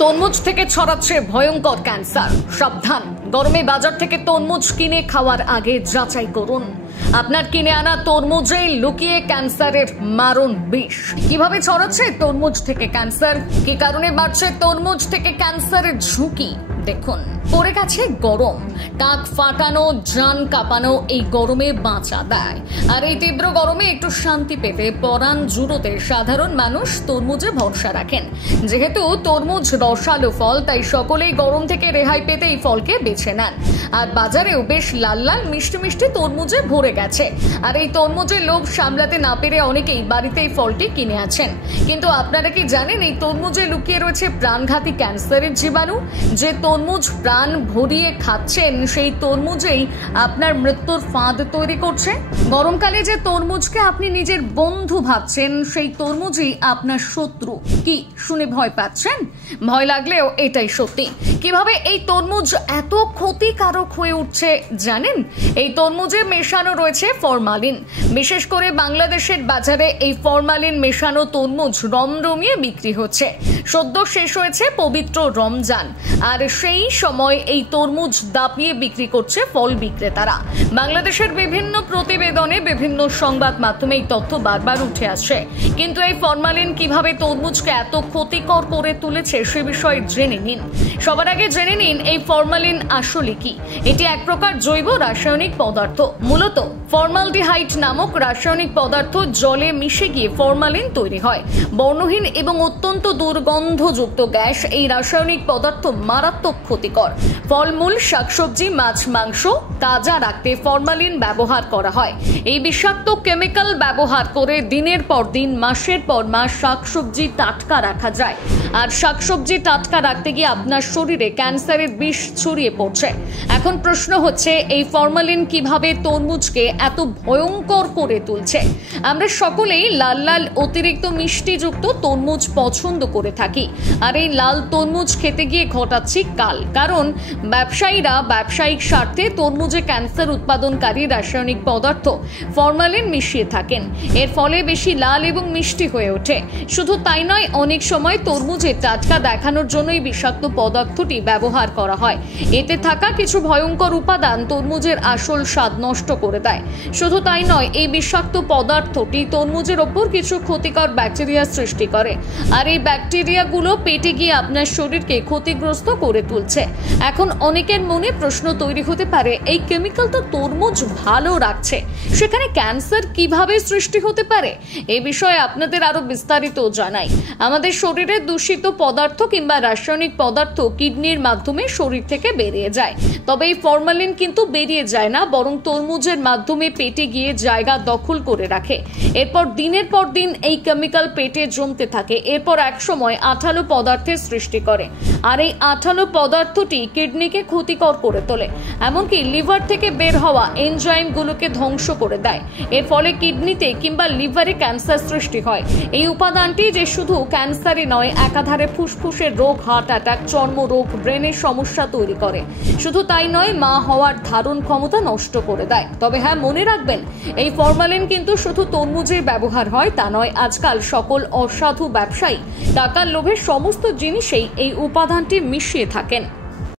তরমুজ থেকে ছড়াচ্ছে ভয়ঙ্কর ক্যান্সার। সাবধান, গরমে বাজার থেকে তরমুজ কিনে খাওয়ার আগে যাচাই করুন আপনার কিনে আনা তরমুজেই লুকিয়ে ক্যান্সারের মারণ বিষ। কিভাবে ছড়াচ্ছে তরমুজ থেকে ক্যান্সার, কি কারণে বাড়ছে তরমুজ থেকে ক্যান্সারের ঝুঁকি দেখুন। পড়ে গেছে গরম, কাক ফাটানো, জান কাঁপানো এই গরমে বাঁচা দেয়। আর এই তীব্র গরমে একটু শান্তি পেতে, পরাণ জুড়োতে সাধারণ মানুষ তরমুজে ভরসা রাখেন। যেহেতু তরমুজ রসালো ফল, তাই সকলেই গরম থেকে রেহাই পেতে এই ফলকে বেছে নেন। আর বাজারেও বেশ লাল লাল মিষ্টি মিষ্টি তরমুজে ভরে গেছে। আর এই তরমুজের লোভ সামলাতে না পেরে অনেকেই বাড়িতে এই ফলটি কিনে আছেন। কিন্তু আপনারা কি জানেন এই তরমুজে লুকিয়ে রয়েছে প্রাণঘাতী ক্যান্সারের জীবাণু? যে তরমুজ প্রাণ ভরিয়ে খাচ্ছেন সেই তরমুজেই আপনার মৃত্যুর ফাঁদ তৈরি করছে। গরমকালে যে তরমুজকে আপনি নিজের বন্ধু ভাবছেন সেই তরমুজই আপনার শত্রু। কি শুনে ভয় পাচ্ছেন? ভয় লাগলেও এটাই সত্যি। কিভাবে এই তরমুজ এত ক্ষতিকারক হয়ে উঠছে জানেন? এই তরমুজে মেশানো রয়েছে ফরমালিন। বিশেষ করে বাংলাদেশের বাজারে এই ফরমালিন মেশানো তরমুজ রমরমিয়ে বিক্রি হচ্ছে। সদ্য শেষ হয়েছে পবিত্র রমজান, আর সেই সময় এই তরমুজ দাপিয়ে বিক্রি করছে ফল বিক্রেতারা। বাংলাদেশের বিভিন্ন প্রতিবেদনে, বিভিন্ন সংবাদ মাধ্যমে এই তথ্য বারবার উঠে আসছে। কিন্তু এই ফরমালিন কিভাবে তরমুজকে এত ক্ষতিকর করে তুলেছে সে বিষয়ে জেনে নিন। সবার আগে জেনে নিন এই ফরমালিন আসলে কি। এটি এক প্রকার জৈব রাসায়নিক পদার্থ। মূলত ফর্মালডিহাইড নামক রাসায়নিক পদার্থ জলে মিশে গিয়ে ফরমালিন তৈরি হয়। বর্ণহীন এবং অত্যন্ত দুর্গন্ধযুক্ত গ্যাস এই রাসায়নিক পদার্থ মারাত্মক ক্ষতিকর। ফলমূল, শাকসবজি, মাছ, মাংস তাজা রাখতে ফরমালিন ব্যবহার করা হয়। এই বিষাক্ত কেমিক্যাল ব্যবহার করে দিনের পর দিন, মাসের পর মাস শাকসবজি টাটকা রাখা যায়। আর শাকসবজি টাটকা রাখতে গিয়ে আপনার শরীরে ক্যান্সারের বিষ ছড়িয়ে পড়ছে। এখন প্রশ্ন হচ্ছে এই ফরমালিন কিভাবে তরমুজকে এত ভয়ঙ্কর করে তুলছে? আমরা সকলেই লাল লাল অতিরিক্ত মিষ্টিযুক্ত তরমুজ পছন্দ করে থাকি। আর এই লাল তরমুজ খেতে গিয়ে ঘটাচ্ছি কাল। কারণ ব্যবসায়ীরা ব্যবসায়িক স্বার্থে তরমুজে ক্যান্সার উৎপাদনকারী রাসায়নিক পদার্থ ফরমালিন মিশিয়ে থাকেন। এর ফলে বেশি লাল এবং মিষ্টি হয়ে ওঠে। শুধু তাই নয়, অনেক সময় তরমুজে টাটকা দেখানোর জন্য এই বিষাক্ত পদার্থটি ব্যবহার করা হয়। এতে থাকা কিছু ভয়ঙ্কর উপাদান তরমুজের আসল স্বাদ নষ্ট করে দেয়। শুধু তাই নয়, এই বিষাক্ত পদার্থটি তরমুজের ওপর কিছু ক্ষতিকর ব্যাকটেরিয়া সৃষ্টি করে। আর এই ব্যাকটেরিয়াগুলো পেটে গিয়ে আপনার শরীরকে ক্ষতিগ্রস্ত করে তুলছে। এখন অনেকের মনে প্রশ্ন তৈরি হতে পারে, এই কেমিক্যাল তো তরমুজ ভালো রাখছে, সেখানে ক্যান্সার কিভাবে সৃষ্টি হতে পারে? এই বিষয়ে আপনাদের আরো বিস্তারিত জানাই। আমাদের শরীরে দূষিত পদার্থ কিংবা রাসায়নিক পদার্থ কিডনির মাধ্যমে শরীর থেকে বেরিয়ে যায়। তবে এই ফরমালিন কিন্তু বেরিয়ে যায় না, বরং তরমুজের মাধ্যমে পেটে গিয়ে জায়গা দখল করে রাখে। এরপর দিনের পর দিন এই কেমিক্যাল পেটে জমতে থাকে। এরপর একসময় আঠালো পদার্থের সৃষ্টি করে। আর এই আঠালো পদার্থটি কিডনিকে ক্ষতিকর করে তোলে। এমনকি লিভার থেকে বের হওয়া এনজাইমগুলোকে ধ্বংস করে দেয়। এর ফলে কিডনিতে কিংবা লিভারে ক্যান্সার সৃষ্টি হয়। এই উপাদানটি যে শুধু ক্যান্সারই নয়, একাধারে ফুসফুসের রোগ, হার্ট অ্যাটাক, চর্মরোগ, ব্রেনের সমস্যা তৈরি করে। শুধু তাই নয়, মা হওয়ার ধারণ ক্ষমতা নষ্ট করে দেয়। তবে হ্যাঁ, মনে রাখবেন এই ফরমালিন কিন্তু শুধু তরমুজের ব্যবহার হয় তা নয়। আজকাল সকল অসাধু ব্যবসায়ী টাকার লোভে সমস্ত জিনিসেই এই উপাদানটি মিশিয়ে থাকেন।